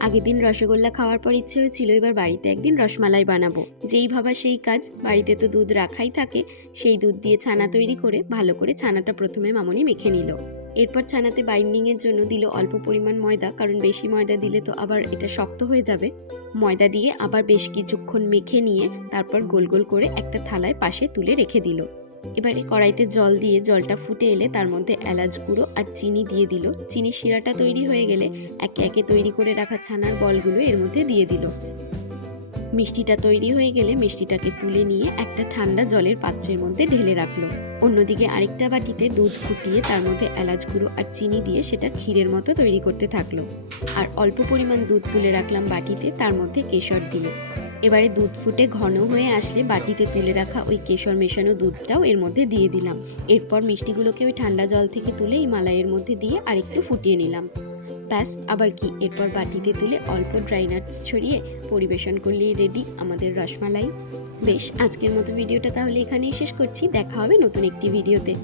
আগের দিন রসগোল্লা খাওয়ার পর ইচ্ছে হয়েছিল এবার বাড়িতে একদিন রসমালাই বানাবো। যেই ভাবা সেই কাজ, বাড়িতে তো দুধ রাখাই থাকে। সেই দুধ দিয়ে ছানা তৈরি করে ভালো করে ছানাটা প্রথমে মামনি মেখে নিল। এরপর ছানাতে বাইন্ডিংয়ের জন্য দিল অল্প পরিমাণ ময়দা, কারণ বেশি ময়দা দিলে তো আবার এটা শক্ত হয়ে যাবে। ময়দা দিয়ে আবার বেশ কিছুক্ষণ মেখে নিয়ে তারপর গোল গোল করে একটা থালায় পাশে তুলে রেখে দিল। এবারে কড়াইতে জল দিয়ে জলটা ফুটে এলে তার মধ্যে এলাচ গুঁড়ো আর চিনি দিয়ে দিল। চিনি শিরাটা তৈরি হয়ে গেলে একে একে তৈরি করে রাখা ছানার বলগুলো এর মধ্যে দিয়ে দিল। মিষ্টিটা তৈরি হয়ে গেলে মিষ্টিটাকে তুলে নিয়ে একটা ঠান্ডা জলের পাত্রের মধ্যে ঢেলে রাখলো। অন্যদিকে আরেকটা বাটিতে দুধ ফুটিয়ে তার মধ্যে এলাচ গুঁড়ো আর চিনি দিয়ে সেটা ক্ষীরের মতো তৈরি করতে থাকলো। আর অল্প পরিমাণ দুধ তুলে রাখলাম বাটিতে, তার মধ্যে কেশর দিল। এবারে দুধ ফুটে ঘন হয়ে আসলে বাটিতে তুলে রাখা ওই কেশর মেশানো দুধটাও এর মধ্যে দিয়ে দিলাম। এরপর মিষ্টিগুলোকে ওই ঠান্ডা জল থেকে তুলে এই মালাইয়ের মধ্যে দিয়ে আরেকটু ফুটিয়ে নিলাম। ব্যাস, আবার কি, এরপর বাটিতে তুলে অল্প ড্রাই নাটস ছড়িয়ে পরিবেশন করলেই রেডি আমাদের রসমালাই। বেশ, আজকের মতো ভিডিওটা তাহলে এখানেই শেষ করছি। দেখা হবে নতুন একটি ভিডিওতে।